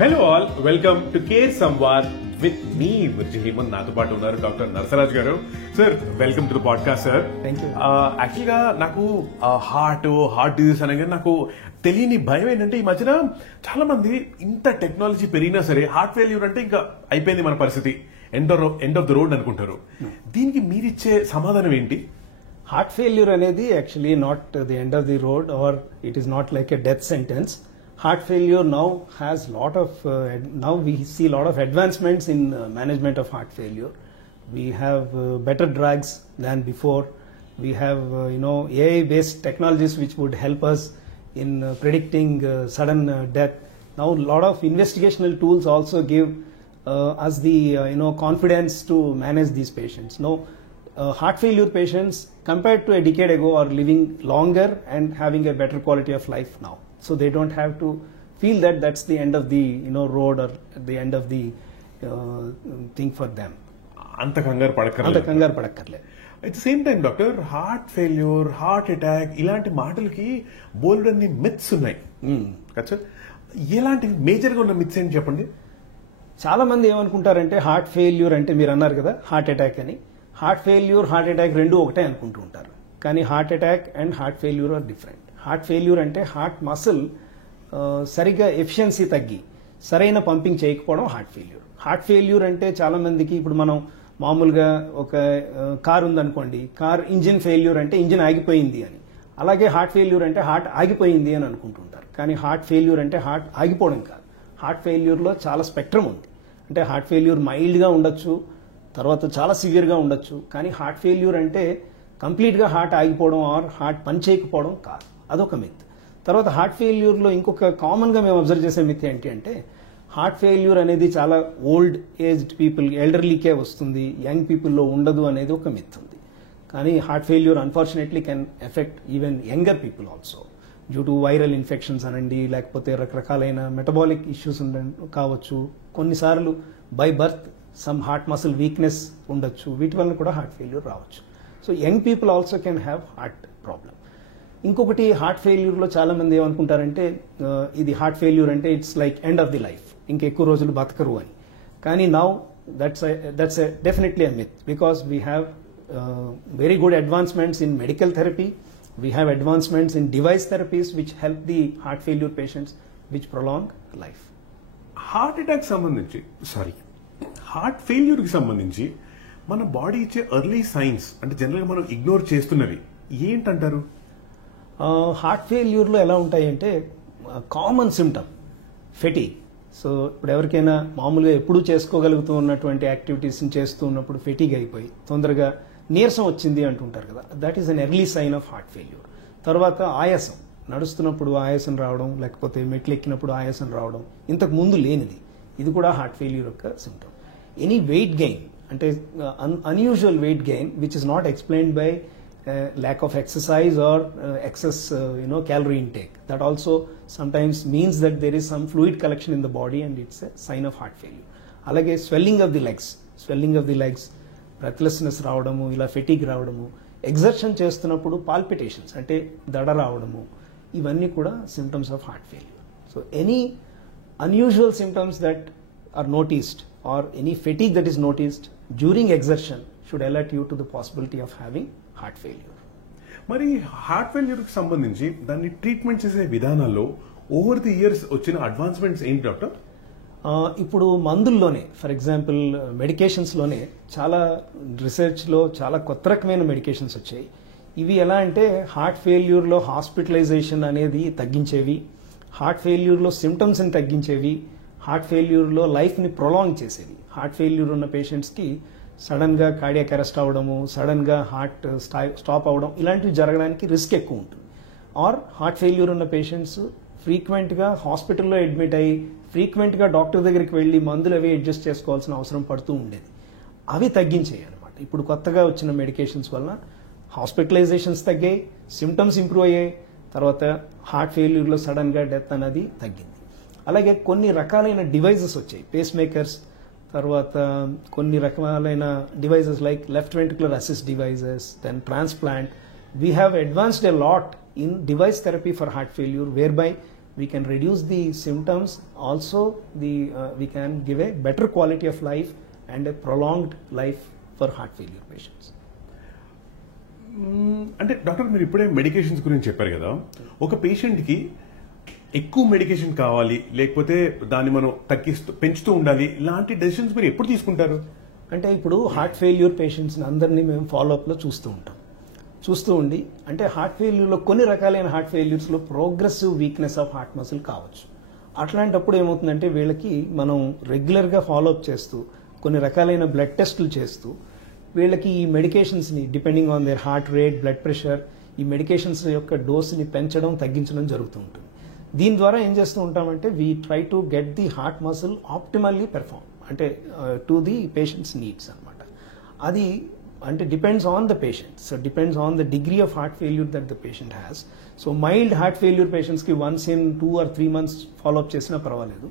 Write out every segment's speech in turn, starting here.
Hello all, welcome to care Samvad with me Hemanth. నాతో పాటు ఉన్నారు doctor Narasaraj garu. Sir, welcome to the podcast sir. Thank you. యాక్చువల్గా నాకు heart disease అనగా నాకు తెలియని భయం ఏంటంటే, ఈ మధ్యన చాలా మంది ఇంత టెక్నాలజీ పెరిగినా సరే హార్ట్ ఫెయిల్యూర్ అంటే ఇంకా అయిపోయింది మన పరిస్థితి, ఎండ్ ఆఫ్ ద రోడ్ అనుకుంటారు. దీనికి మీరిచ్చే సమాధానం ఏంటి? హార్ట్ ఫెయిల్యూర్ అనేది actually not the end of the road or it is not like a death sentence. Heart failure now has now we see lot of advancements in management of heart failure. We have better drugs than before. We have AI based technologies which would help us in predicting sudden death. Now lot of investigational tools also give us the confidence to manage these patients. Now heart failure patients compared to a decade ago are living longer and having a better quality of life now. So they don't have to feel that that's the end of the road or the end of the thing for them. అంత కంగారు పడక్కర్లేదు. At the same time doctor, heart failure, heart attack ఇలాంటి మాటలకి బోల్డన్ని myths ఉన్నాయి కదా sir. ఎలాంటి major గా ఉన్న మిత్స్ ఏంటి చెప్పండి. చాలా మంది ఏమనుకుంటారంటే హార్ట్ ఫెయిల్యూర్ అంటే మీరు అన్నారు కదా హార్ట్ అటాక్ అని. హార్ట్ ఫెయిల్యూర్, హార్ట్ అటాక్ రెండు ఒకటే అనుకుంటూ ఉంటారు. కానీ heart attack and heart failure are different. Heart failure అంటే హార్ట్ మసిల్ సరిగ్గా ఎఫిషియన్సీ తగ్గి సరైన పంపింగ్ చేయకపోవడం హార్ట్ ఫెయిల్యూర్. హార్ట్ ఫెయిల్యూర్ అంటే చాలా మందికి ఇప్పుడు మనం మామూలుగా ఒక కార్ ఉందనుకోండి, కార్ ఇంజిన్ ఫెయిల్యూర్ అంటే ఇంజిన్ ఆగిపోయింది అని. అలాగే హార్ట్ ఫెయిల్యూర్ అంటే హార్ట్ ఆగిపోయింది అని అనుకుంటుంటారు. కానీ హార్ట్ ఫెయిల్యూర్ అంటే హార్ట్ ఆగిపోవడం కాదు. హార్ట్ ఫెయిల్యూర్లో చాలా స్పెక్ట్రమ్ ఉంది. అంటే హార్ట్ ఫెయిల్యూర్ మైల్డ్గా ఉండొచ్చు, తర్వాత చాలా సివియర్గా ఉండొచ్చు. కానీ హార్ట్ ఫెయిల్యూర్ అంటే కంప్లీట్గా హార్ట్ ఆగిపోవడం ఆర్ హార్ట్ పని చేయకపోవడం కాదు. అదొక మిత్. తర్వాత హార్ట్ ఫెయిల్యూర్లో ఇంకొక కామన్గా మేము అబ్జర్వ్ చేసే మిత్ ఏంటి అంటే హార్ట్ ఫెయిల్యూర్ అనేది చాలా ఓల్డ్ ఏజ్డ్ పీపుల్, ఎల్డర్లీకే వస్తుంది, యంగ్ పీపుల్లో ఉండదు అనేది ఒక మిత్ ఉంది. కానీ heart failure unfortunately can affect even younger people also due to viral infections అనండి, లేకపోతే రకరకాలైన మెటబాలిక్ ఇష్యూస్ కావచ్చు. కొన్నిసార్లు by birth some heart muscle weakness ఉండొచ్చు. వీటి వల్ల కూడా హార్ట్ ఫెయిల్యూర్ రావచ్చు. So young people also can have heart problem. ఇంకొకటి హార్ట్ ఫెయిల్యూర్లో చాలా మంది ఏమనుకుంటారంటే ఇది హార్ట్ ఫెయిల్యూర్ అంటే it's like end of the life, ఇంకెక్కువ రోజులు బతకరు అని. కానీ now that's definitely a myth because we have very good advancements in medical therapy. We have advancements in device therapies which help the heart failure patients which prolong life. Heart failure కి సంబంధించి మన body ఇచ్చే early science అంటే జనరల్గా మనం ignore చేస్తున్నవి ఏంటంటారు? Heart ఫెయిల్యూర్లో ఎలా ఉంటాయంటే కామన్ సిమ్టమ్ ఫెటీగ్. సో ఇప్పుడు ఎవరికైనా మామూలుగా ఎప్పుడూ చేసుకోగలుగుతూ ఉన్నటువంటి యాక్టివిటీస్ని చేస్తూ ఉన్నప్పుడు ఫెటీగ్ అయిపోయి తొందరగా నీరసం వచ్చింది అంటుంటారు కదా, that is an early sign of heart failure. తర్వాత ఆయాసం, నడుస్తున్నప్పుడు ఆయాసం రావడం, లేకపోతే మెట్లు ఎక్కినప్పుడు ఆయాసం రావడం, ఇంతకు ముందు లేనిది, ఇది కూడా హార్ట్ ఫెయిల్యూర్ యొక్క సిమ్టమ్. ఎనీ వెయిట్ గెయిన్ అంటే unusual weight gain which is not explained by lack of exercise or excess calorie intake, that also sometimes means that there is some fluid collection in the body and it's a sign of heart failure. Alage swelling of the legs, breathlessness రావడము, ఇలా fatigue రావడము, exertion చేస్తున్నప్పుడు palpitations అంటే దడ రావడము, ఇవన్నీ కూడా symptoms of heart failure. So any unusual symptoms that are noticed or any fatigue that is noticed during exertion should alert you to the possibility of having heart failure. మరి heart failure కి సంబంధించి దాన్ని treatment చేసే విధానాల్లో over the years వచ్చిన advancements ఏంటి doctor? ఇప్పుడు మందుల్లోనే for example మెడికేషన్స్లోనే చాలా రీసెర్చ్లో చాలా కొత్త రకమైన మెడికేషన్స్ వచ్చాయి. ఇవి ఎలా అంటే హార్ట్ ఫెయిల్యూర్లో హాస్పిటలైజేషన్ అనేది తగ్గించేవి, హార్ట్ ఫెయిల్యూర్లో సిమ్టమ్స్ని తగ్గించేవి, హార్ట్ ఫెయిల్యూర్లో లైఫ్ని ప్రొలాంగ్ చేసేవి. హార్ట్ ఫెయిల్యూర్ ఉన్న పేషెంట్స్కి సడన్గా కార్డియాక్ అరెస్ట్ అవ్వడము, సడన్గా హార్ట్ స్టాప్ అవ్వడం, ఇలాంటివి జరగడానికి రిస్క్ ఎక్కువ ఉంటుంది. ఆర్ హార్ట్ ఫెయిల్యూర్ ఉన్న పేషెంట్స్ ఫ్రీక్వెంట్గా హాస్పిటల్లో అడ్మిట్ అయ్యి ఫ్రీక్వెంట్గా డాక్టర్ దగ్గరికి వెళ్ళి మందులు అవి అడ్జస్ట్ చేసుకోవాల్సిన అవసరం పడుతూ ఉండేది. అవి తగ్గించేయి అనమాట. ఇప్పుడు కొత్తగా వచ్చిన మెడికేషన్స్ వల్ల హాస్పిటలైజేషన్స్ తగ్గాయి, సిమ్టమ్స్ ఇంప్రూవ్ అయ్యాయి, తర్వాత హార్ట్ ఫెయిల్యూర్లో సడన్గా డెత్ అనేది తగ్గింది. అలాగే కొన్ని రకాలైన డివైజెస్ వచ్చాయి, పేస్ మేకర్స్, తర్వాత కొన్ని రకాలైన devices like left ventricular assist devices, then transplant. We have advanced a lot in device therapy for heart failure, whereby we can reduce the symptoms, also we can give a better quality of life and a prolonged life for heart failure patients. అంటే doctor మీరు ఇప్పుడే medications గురించి చెప్పారు కదా, ఒక పేషెంట్కి ఎక్కువ medication కావాలి లేకపోతే దాన్ని మనం పెంచుతూ ఉండాలి, ఇలాంటి డెసిషన్స్ మీరు ఎప్పుడు తీసుకుంటారు? అంటే ఇప్పుడు హార్ట్ ఫెయిల్యూర్ పేషెంట్స్ని అందరినీ మేము ఫాలోఅప్లో చూస్తూ ఉండి, అంటే హార్ట్ ఫెయిల్యూర్లో కొన్ని రకాలైన హార్ట్ ఫెయిల్యూర్స్లో progressive weakness of heart muscle కావచ్చు. అట్లాంటప్పుడు ఏమవుతుందంటే వీళ్ళకి మనం రెగ్యులర్గా ఫాలోఅప్ చేస్తూ కొన్ని రకాలైన బ్లడ్ టెస్టులు చేస్తూ వీళ్ళకి ఈ మెడికేషన్స్ని depending on their heart rate, blood pressure, ఈ మెడికేషన్స్ యొక్క డోస్ని పెంచడం తగ్గించడం జరుగుతూ ఉంటుంది. దీని ద్వారా ఏం చేస్తూ ఉంటామంటే we try to get the heart muscle optimally perform, అంటే టు ది పేషెంట్స్ నీడ్స్ అనమాట. అది అంటే depends on the patient, so depends on the degree of heart failure that the patient has. So mild heart failure పేషెంట్స్కి once in 2 or 3 months follow up చేసినా పర్వాలేదు.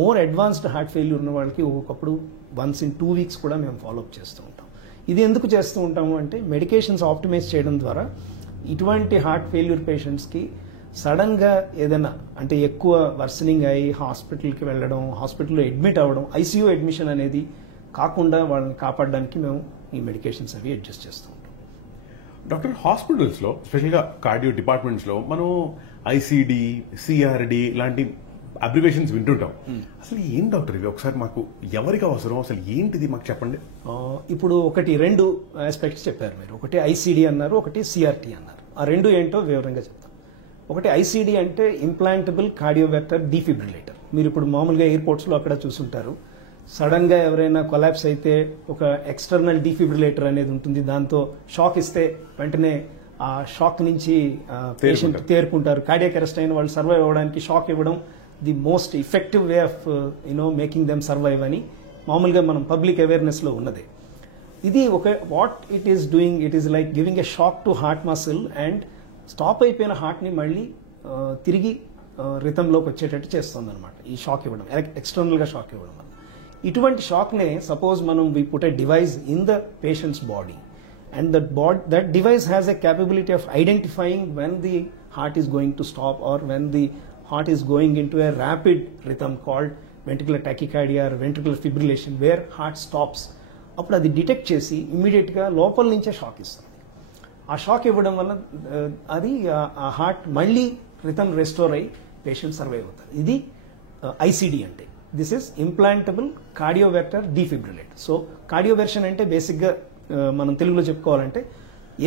More advanced heart failure ఉన్న వాళ్ళకి ఒకప్పుడు once in 2 weeks కూడా మేము follow up చేస్తూ ఉంటాం. ఇది ఎందుకు చేస్తూ ఉంటాము అంటే మెడికేషన్స్ ఆప్టిమైజ్ చేయడం ద్వారా ఇటువంటి హార్ట్ ఫెయిల్యూర్ పేషెంట్స్కి సడన్గా ఏదైనా అంటే ఎక్కువ వర్సనింగ్ అయ్యి హాస్పిటల్కి వెళ్ళడం, హాస్పిటల్లో అడ్మిట్ అవ్వడం, ఐసీయూ అడ్మిషన్ అనేది కాకుండా వాళ్ళని కాపాడడానికి మేము ఈ మెడికేషన్స్ అవి అడ్జస్ట్ చేస్తూ ఉంటాం. డాక్టర్, హాస్పిటల్స్లో స్పెషల్గా కార్డియో డిపార్ట్మెంట్స్లో మనం ఐసీడీ, సిఆర్డి లాంటి అబ్రివేషన్స్ వింటుంటాం. అసలు ఏం డాక్టర్ ఇవి? ఒకసారి మాకు ఎవరికి అవసరం, అసలు ఏంటిది మాకు చెప్పండి. ఇప్పుడు 2 ఆస్పెక్ట్స్ చెప్పారు మీరు. ఒకటి ఐసీడీ అన్నారు, ఒకటి సిఆర్టీ అన్నారు. ఆ రెండు ఏంటో వివరంగా చెప్తాం. ఒకటి ఐసీడీ అంటే ఇంప్లాంటబుల్ కార్డియోవెక్టర్ డీఫిబ్రిలేటర్. మీరు ఇప్పుడు మామూలుగా ఎయిర్పోర్ట్స్లో అక్కడ చూసుంటారు. సడన్గా ఎవరైనా కొలాప్స్ అయితే ఒక ఎక్స్టర్నల్ డీఫిబ్రిలేటర్ అనేది ఉంటుంది. దాంతో షాక్ ఇస్తే వెంటనే ఆ షాక్ నుంచి పేషెంట్ తేరుకుంటారు. కార్డియాక్ అరెస్ట్ అయిన వాళ్ళు సర్వైవ్ అవ్వడానికి షాక్ ఇవ్వడం the most effective way of making them survive అని మామూలుగా మనం పబ్లిక్ అవేర్నెస్లో ఉన్నదే. ఇది ఒక what it is doing, it is like giving a shock to heart muscle and stop అయిపోయిన హార్ట్ని మళ్ళీ తిరిగి రిథంలోకి వచ్చేటట్టు చేస్తుంది అనమాట ఈ షాక్ ఇవ్వడం, ఎక్స్టర్నల్గా షాక్ ఇవ్వడం వల్ల. ఇటువంటి షాక్నే సపోజ్ మనం we put a device in the patient's body and that device has a capability of identifying when the heart is going to stop or when the heart is going into a rapid rhythm called ventricular tachycardia or ventricular fibrillation where heart stops. అప్పుడు అది detect చేసి ఇమ్మీడియట్గా లోపల నుంచే shock ఇస్తుంది. ఆ shock ఇవ్వడం వల్ల అది ఆ హార్ట్ మళ్ళీ రిథమ్ రెస్టోర్ అయ్యి పేషెంట్ సర్వైవ్ అవుతారు. ఇది ఐసీడీ అంటే. This is implantable cardioverter defibrillator. So cardioversion అంటే బేసిక్గా మనం తెలుగులో చెప్పుకోవాలంటే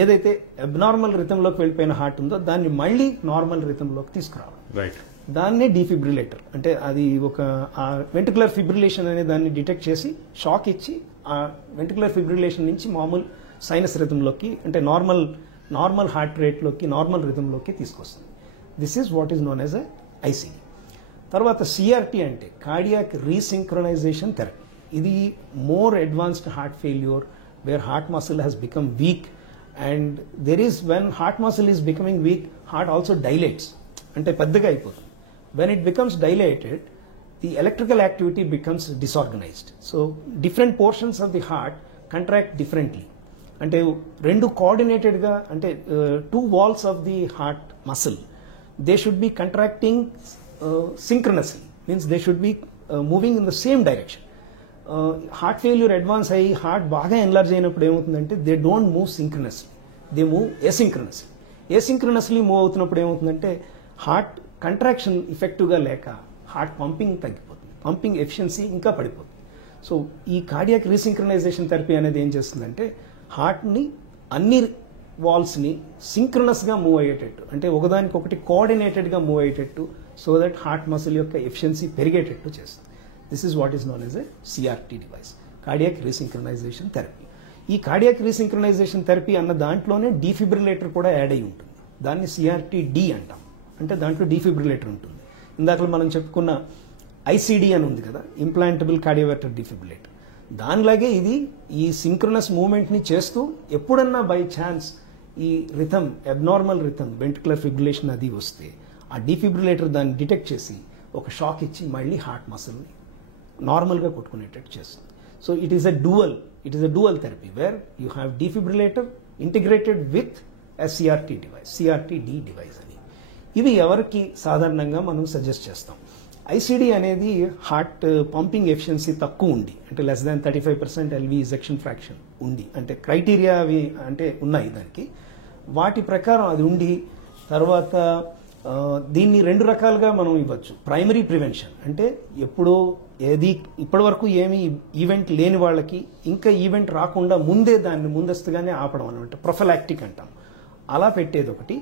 ఏదైతే అబ్నార్మల్ రిథంలోకి వెళ్ళిపోయిన హార్ట్ ఉందో దాన్ని మళ్ళీ నార్మల్ రిథంలోకి తీసుకురావడం. రైట్. దాన్నే డీఫిబ్రిలేటర్ అంటే. అది ఒక వెంట్రికులర్ ఫిబ్రిలేషన్ అనే దాన్ని డిటెక్ట్ చేసి షాక్ ఇచ్చి ఆ వెంట్రికులర్ ఫిబ్రిలేషన్ నుంచి మామూలు సైనస్ రిథంలోకి అంటే నార్మల్ హార్ట్ రేట్లోకి, నార్మల్ రిథంలోకి తీసుకొస్తుంది. This is what is known as a ICD. తర్వాత సిఆర్టీ అంటే కార్డియాక్ రీసింక్రనైజేషన్ థెరపీ. ఇది more advanced heart failure where heart muscle has become weak and there is when heart muscle is becoming weak heart also dilates అంటే పెద్దగా అయిపోతుంది. When it becomes dilated the electrical activity becomes disorganised. So different portions of the heart contract differently. అంటే రెండు కోఆర్డినేటెడ్గా అంటే 2 walls of the heart muscle they should B contracting synchronously, means they should be moving in the same direction. Heart failure advance అయ్యి heart బాగా enlarge అయినప్పుడు ఏమవుతుందంటే they don't move synchronously, they move asynchronously. Asynchronously move అవుతున్నప్పుడు ఏమవుతుందంటే heart contraction ఇఫెక్టివ్గా లేక heart pumping తగ్గిపోతుంది, pumping efficiency ఇంకా పడిపోతుంది. సో ఈ కార్డియాక్ రీసింక్రనైజేషన్ థెరపీ అనేది ఏం చేస్తుందంటే హార్ట్ని అన్ని వాల్స్ని సింక్రనస్గా మూవ్ అయ్యేటట్టు అంటే ఒకదానికొకటి కోఆర్డినేటెడ్గా మూవ్ అయ్యేటట్టు సో దట్ హార్ట్ మసిల్ యొక్క ఎఫిషియన్సీ పెరిగేటట్టు చేస్తుంది. This is what is known as a CRT device, cardiac resynchronisation therapy. ఈ కార్డియాక్ రీసింక్రనైజేషన్ థెరపీ అన్న దాంట్లోనే డీఫిబ్రిలేటర్ కూడా యాడ్ అయి ఉంటుంది. దాన్ని సిఆర్టీ డి అంటాం, అంటే దాంట్లో డీఫిబ్రిలేటర్ ఉంటుంది. ఇందాక మనం చెప్పుకున్న ఐసీడీ అని ఉంది కదా, ఇంప్లాంటబుల్ కార్డియోవెక్టర్ డీఫిబ్రిలేటర్, దానిలాగే ఇది ఈ సింక్రనస్ మూవ్మెంట్ని చేస్తూ ఎప్పుడన్నా బై ఛాన్స్ ఈ rhythm abnormal rhythm ventricular fibrillation అది వస్తే ఆ డీఫిబ్రిలేటర్ దాన్ని డిటెక్ట్ చేసి ఒక షాక్ ఇచ్చి మళ్ళీ హార్ట్ మసిల్ని నార్మల్గా కొట్టుకునేటట్టు చేస్తుంది. So it is a dual therapy where you have defibrillator integrated with a CRT device, CRT D device అని. ఇవి ఎవరికి సాధారణంగా మనం సజెస్ట్ చేస్తాం. ఐసీడీ అనేది హార్ట్ పంపింగ్ ఎఫిషియన్సీ తక్కువ ఉంది, అంటే less than 35% LV ejection fraction ఉంది, అంటే క్రైటీరియా అవి అంటే ఉన్నాయి దానికి. వాటి ప్రకారం అది ఉండి తర్వాత దీన్ని 2 రకాలుగా మనం ఇవ్వచ్చు. ప్రైమరీ ప్రివెన్షన్ అంటే ఇప్పటి వరకు ఏమి ఈవెంట్ లేని వాళ్ళకి ఇంకా ఈవెంట్ రాకుండా ముందే దాన్ని ముందస్తుగానే ఆపడం అనమాట, ప్రొఫిలాక్టిక్ అంటాం. అలా పెట్టేది ఒకటి.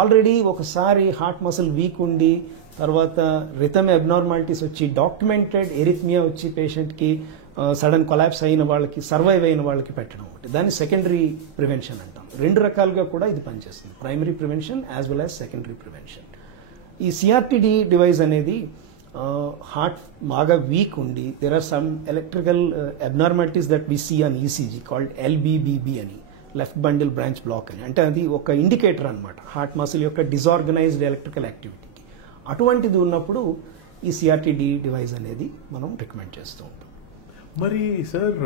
ఆల్రెడీ ఒకసారి హార్ట్ మసిల్ వీక్ ఉండి తర్వాత రిథమ్ అబ్నార్మాలిటీస్ వచ్చి డాక్యుమెంటెడ్ ఎరిథ్మియా వచ్చి పేషెంట్కి సడన్ కొలాప్స్ అయిన వాళ్ళకి, సర్వైవ్ అయిన వాళ్ళకి పెట్టడం ఒకటి, దాన్ని సెకండరీ ప్రివెన్షన్ అంటాం. 2 రకాలుగా కూడా ఇది పనిచేస్తుంది, primary prevention as well as secondary prevention. ఈ సిఆర్టీడి డివైస్ అనేది హార్ట్ బాగా వీక్ ఉండి there are some electrical abnormalities that we see on ECG called LBBB అని, లెఫ్ట్ బండిల్ బ్రాంచ్ బ్లాక్ అని. అంటే అది ఒక ఇండికేటర్ అనమాట హార్ట్ మసిల్ యొక్క డిజార్గనైజ్డ్ ఎలక్ట్రికల్ యాక్టివిటీకి. అటువంటిది ఉన్నప్పుడు ఈ సిఆర్టీడి డివైస్ అనేది మనం రికమెండ్ చేస్తూ ఉంటాం. మరి సార్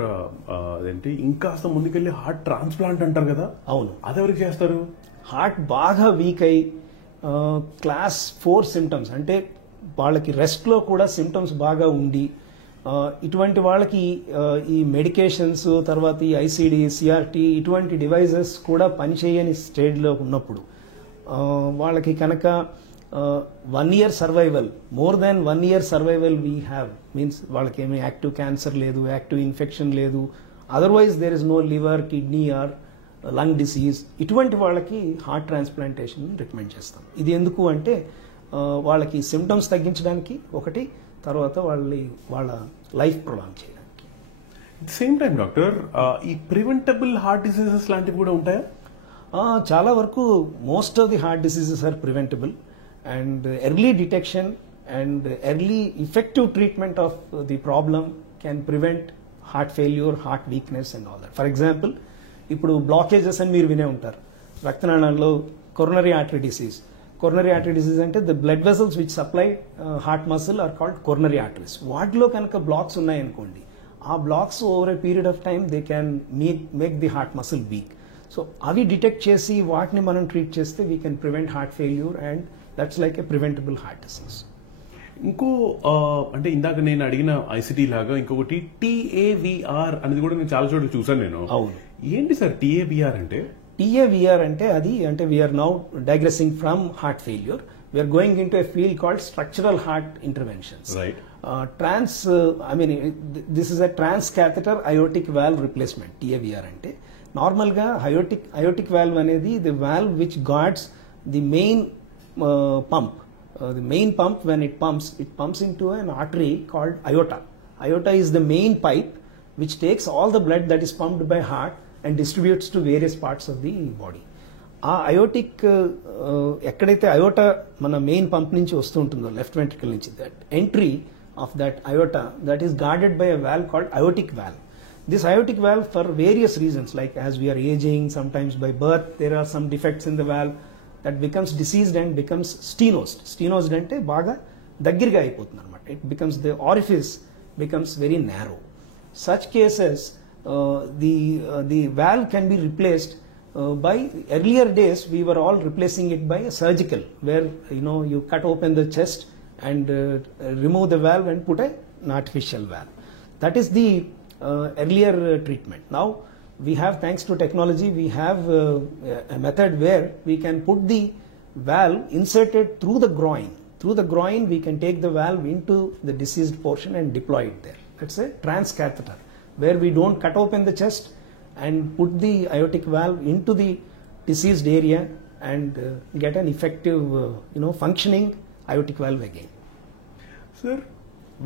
అదేంటి ఇంకా ముందుకెళ్ళి హార్ట్ ట్రాన్స్ప్లాంట్ అంటారు కదా? అవును, అదెవరికి చేస్తారు? హార్ట్ బాగా వీక్ అయి క్లాస్ 4 సిమ్టమ్స్ అంటే వాళ్ళకి రెస్ట్లో కూడా సిమ్టమ్స్ బాగా ఉండి ఇటువంటి వాళ్ళకి ఈ మెడికేషన్స్ తర్వాత ఈ ఐసీడీ, సిఆర్టీ ఇటువంటి డివైజెస్ కూడా పనిచేయని స్టేజ్లో ఉన్నప్పుడు వాళ్ళకి కనుక 1 year survival, more than 1 year survival we have, means వాళ్ళకి ఏమీ యాక్టివ్ క్యాన్సర్ లేదు, యాక్టివ్ ఇన్ఫెక్షన్ లేదు, otherwise there is no liver, kidney or lung disease, ఇటువంటి వాళ్ళకి హార్ట్ ట్రాన్స్ప్లాంటేషన్ రికమెండ్ చేస్తాం. ఇది ఎందుకు అంటే వాళ్ళకి సిమ్టమ్స్ తగ్గించడానికి ఒకటి, తర్వాత వాళ్ళ లైఫ్ ప్రొలాంగ్ చేయడానికి. సేమ్ టైం డాక్టర్, ఈ ప్రివెంటబుల్ హార్ట్ డిసీజెస్ లాంటివి కూడా ఉంటాయా? చాలా వరకు most of the heart diseases are preventable, and early detection and early effective treatment of the problem can prevent heart failure, heart weakness and all that. For example, ఇప్పుడు blockages అని మీరు వినే ఉంటారు, రక్తనాళాల్లో coronary artery disease. coronary artery disease అంటే the blood vessels which supply heart muscle are called coronary arteries. వాటిలో కనుక blocks ఉన్నాయనుకోండి, ఆ blocks over a period of time they can make the heart muscle week. So అవి detect చేసి వాటిని మనం treat చేస్తే we can prevent heart failure and that's like a preventable heart disease. ఇంకో అంటే ఇందాక నేను అడిగిన ఐసిటీ లాగా ఇంకొకటి టీఏవిఆర్ అనేది కూడా నేను చాలా చోట్ల చూసాను నేను. అవును, ఏంటి సార్ టీఏవిఆర్ అంటే? టీఏవిఆర్ అంటే we are now digressing from heart failure, we are going into a field called structural heart interventions. Right. This is a trans catheter aortic valve replacement. TAVR అంటే నార్మల్గా అయోటిక్ వాల్వ్ అనేది the valve which guards the main pump. The main pump, when it pumps into an artery called aorta. Aorta is the main pipe which takes all the blood that is pumped by heart and distributes to various parts of the body. ఆ aortic ఎక్కడైతే iota మన main pump నుంచి వస్తూ ఉంటుందో left ventricle నుంచి, that entry of that iota that is guarded by a valve called aortic valve. This aortic valve, for various reasons, like as we are aging, sometimes by birth there are some defects in the valve, that becomes diseased and becomes stenosed. Stenosed అంటే బాగా దగ్గరగా అయిపోతుంది అనమాట. It becomes, the orifice becomes very narrow. Such cases the valve can be replaced by, earlier days we were all replacing it by a surgical, where you cut open the chest and remove the valve and put an artificial valve. That is the earlier treatment. Now we have, thanks to technology, we have a method where we can put the valve inserted through the groin. Through the groin we can take the valve into the diseased portion and deploy it there. That's a transcatheter, where we don't cut open the chest and put the aortic valve into the diseased area and get an effective functioning aortic valve again. Sir,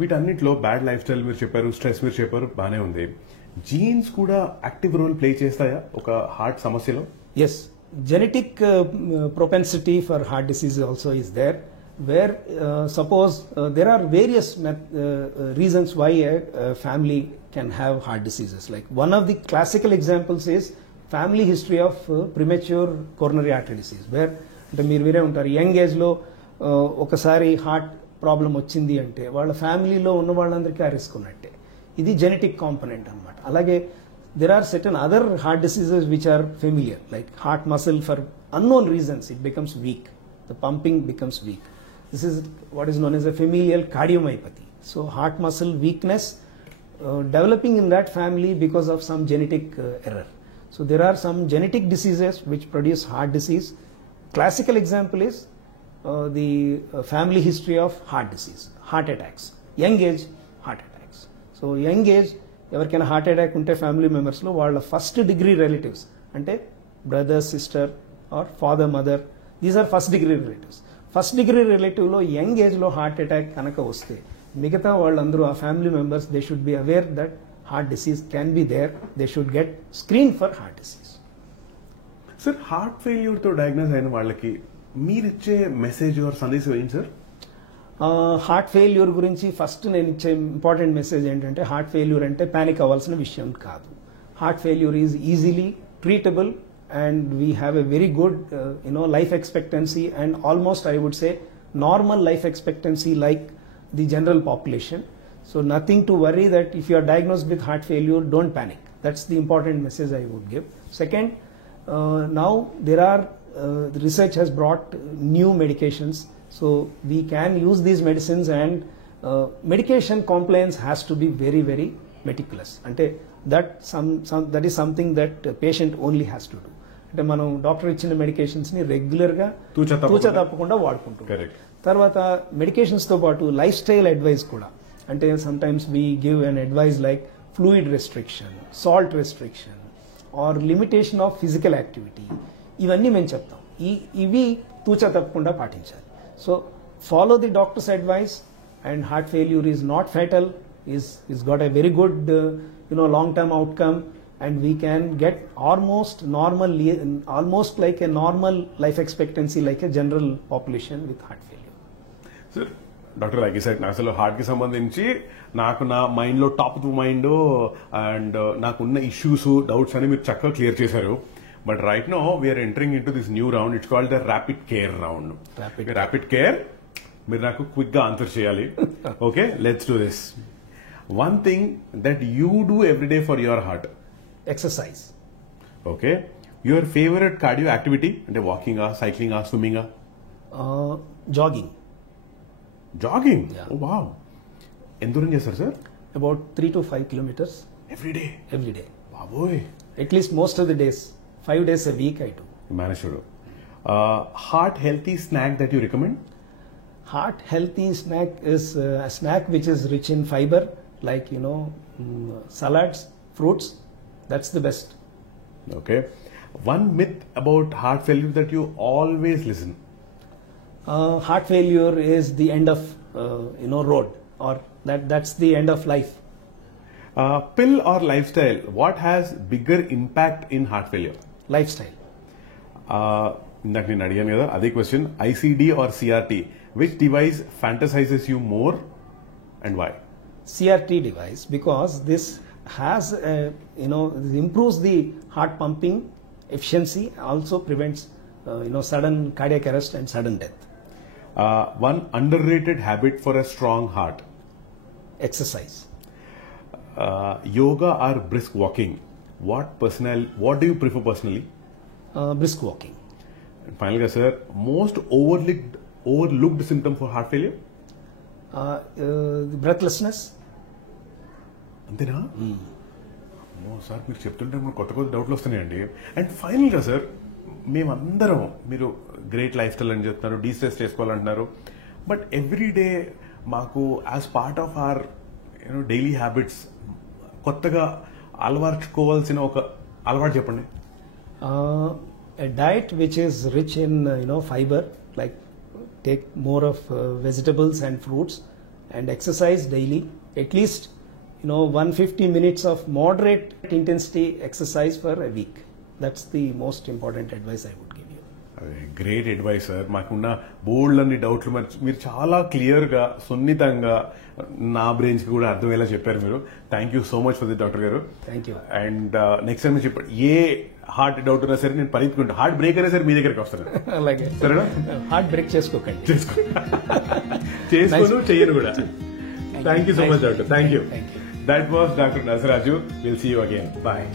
వీటన్నిటిలో bad life style మీరు చెప్పారు, stress మీరు చెప్పారు, బాగానే ఉంది. Jeans కూడా active role play చేస్తాయా ఒక హార్ట్ సమస్యలో? Yes, genetic propensity for heart disease also is there, where suppose there are various reasons why family can have heart diseases. Like one of the classical examples is family history of premature coronary artery disease, where అంటే మీరు వేరే ఉంటారు, young ఏజ్లో ఒకసారి heart problem వచ్చింది అంటే వాళ్ళ ఫ్యామిలీలో ఉన్న వాళ్ళందరికీ ఆ రిస్క్ ఉన్నట్టే. ఇది జెనెటిక్ కాంపనెంట్ అనమాట. అలాగే there are certain other heart diseases which are familiar, like heart muscle for unknown reasons it becomes weak, the pumping becomes weak. This is what is known as a familial cardiomyopathy. So heart muscle weakness developing in that family because of some genetic error. So there are some genetic diseases which produce heart disease. Classical example is the family history of heart disease, heart attacks, young age heart attacks. So young age ఎవరికైనా heart attack ఉంటే family మెంబర్స్లో వాళ్ళ first degree relatives అంటే brother sister or father mother, these are first degree relatives. First degree రిలేటివ్లో young ఏజ్లో heart attack కనుక వస్తే మిగతా వాళ్ళందరూ ఆ family members they should be aware that heart disease can be there, they should get screen for heart disease. Sir heart ఫెయిల్యూర్తో diagnose అయిన వాళ్ళకి మీరిచ్చే మెసేజ్ ఆర్ సందేశం ఏంటి సార్? హార్ట్ ఫెయిల్యూర్ గురించి ఫస్ట్ నేను ఇచ్చే ఇంపార్టెంట్ మెసేజ్ ఏంటంటే హార్ట్ ఫెయిల్యూర్ అంటే ప్యానిక్ అవ్వాల్సిన విషయం కాదు. Heart failure is easily treatable and we have a very good life expectancy and almost I would say normal life expectancy like the general population. So nothing to worry that if you are diagnosed with heart failure, don't panic. That's the important message I would give. Second, now there are the research has brought new medications, so we can use these medicines and medication compliance has to be very very meticulous. Ante that is something that patient only has to do. అంటే మనం doctor ఇచ్చిన medications ని regular గా తూచ తప్పకుండా వాడుకుంటాం. తర్వాత medications తో పాటు లైఫ్ స్టైల్ అడ్వైస్ కూడా, అంటే sometimes we give an advice like fluid restriction, salt restriction or limitation of physical activity, ఇవన్నీ మేము చెప్తాం. ఇవి తూచా తప్పకుండా పాటించాలి. So follow the doctor's advice and heart failure is not fatal, is got a very good long term outcome and we can get almost like a normal life expectancy like a general population with heart failure. Sir, doctor like ఈ side అసలు heart కి సంబంధించి నాకు నా mind లో top of mind and నాకున్న issues doubts అని మీరు చక్కగా క్లియర్ చేశారు. But right now we're entering into this new round, it's called the rapid care round. Rapid care మీరు నాకు క్విక్ గా ఆన్సర్ చేయాలి. Okay, let's do this. One thing that you do every day for your heart. Exercise. Okay. Your favorite cardio activity? అంటే walking cycling swimming? Jogging. Jogging? Yeah. Oh, wow. ఎంత దూరం చేస్తారు sir? About 3 to 5 kilometers. Every day? Every day. బాబోయ్. At least most of the days. 5 days a week I do. Manage to do. Heart healthy snack that you recommend? Heart healthy snack is a snack which is rich in fiber, like salads, fruits. That's the best. Okay. One myth about heart failure that you always listen. Heart failure is the end of road, or that's the end of life. Pill or lifestyle, what has bigger impact in heart failure? Lifestyle. ఇందాక నేను అడిగాను కదా అదే question. ICD or CRT, which device fantasizes you more and why? CRT device, because this has improves the heart pumping efficiency, also prevents sudden cardiac arrest and sudden death. One underrated habit for a strong heart. Exercise. Yoga or brisk walking, what do you prefer personally? Brisk walking. And finally sir, most overlooked symptom for heart failure? Breathlessness. అంతేనా? Sir మీరు చెప్తుంటే మనకు కొత్త కొత్త డౌట్లు వస్తున్నాయండి. And ఫైనల్గా sir, మేమందరం మీరు గ్రేట్ లైఫ్ స్టైల్ అని చెప్తున్నారు, డీస్ట్రెస్ చేసుకోవాలంటున్నారు, బట్ ఎవ్రీ డే మాకు as part of our daily habits కొత్తగా అలవర్చుకోవాల్సిన ఒక అలవాటు చెప్పండి. A diet which is rich in fiber, like take more of vegetables and fruits, and exercise daily, at least 150 minutes of moderate intensity exercise for a week. That's the most important advice I would give you. Great advice sir. మాకున్న బోల్డ్ అన్ని డౌట్లు మీరు చాలా clear గా సున్నితంగా నా brains కి కూడా అర్థమయ్యేలా చెప్పారు మీరు. Thank you so much for the doctor గారు. Thank you. And next time చెప్పండి, ఏ హార్ట్ డౌట్ ఉన్నా సరే నేను పరిగెత్తుకుంటా, హార్ట్ బ్రేక్ అయినా సరే మీ దగ్గరికి వస్తాను. అలాగే సరేనా? హార్ట్ బ్రేక్ చేసుకోకండి. చేసుకోను చెయ్యను కూడా. Thank you so much doctor. Thank you. That was Dr. Nasraju. We'll see you again. Bye.